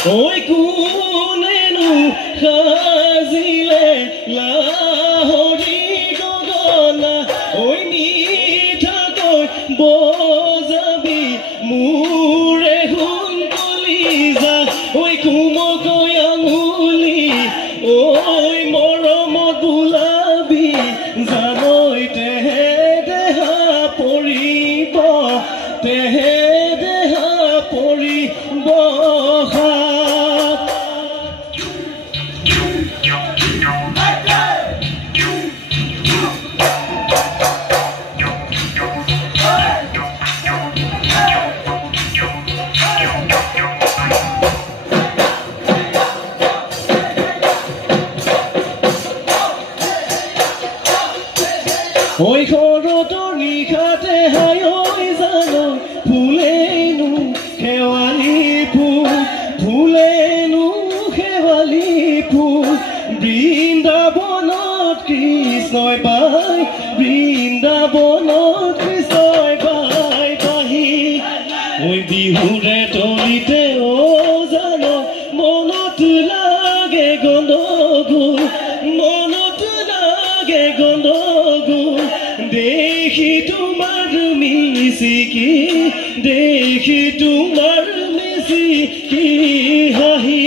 ঐ কোনেনো সাজিলে লাহৰি গগনা ঐ মিঠাকৈ বজাবি মোৰে সোণ কলিজা ঐ কুমকৈ আঙুলি ঐ মৰমত বোলাবি জানৈ তেহে দেহা পৰিব তেহে দেহা পৰিব ঐ ঘৰতৰ নিশাতে হাই ঐ জানৈ ফুলেনো শেৱালি ফুল ফুলেনো শেৱালি ফুল বৃন্দাবনত কৃষ্ণই পাই বৃন্দাবনত কৃষ্ণই পাই পাহি ঐ বিহুৰে তলিতে ও জানো মনত লাগে গণ্ডগোল মনত লাগে গণ্ডগোল দেখি তোমাৰ মিচিকি দেখি তোমাৰ মিচিকি হাঁহি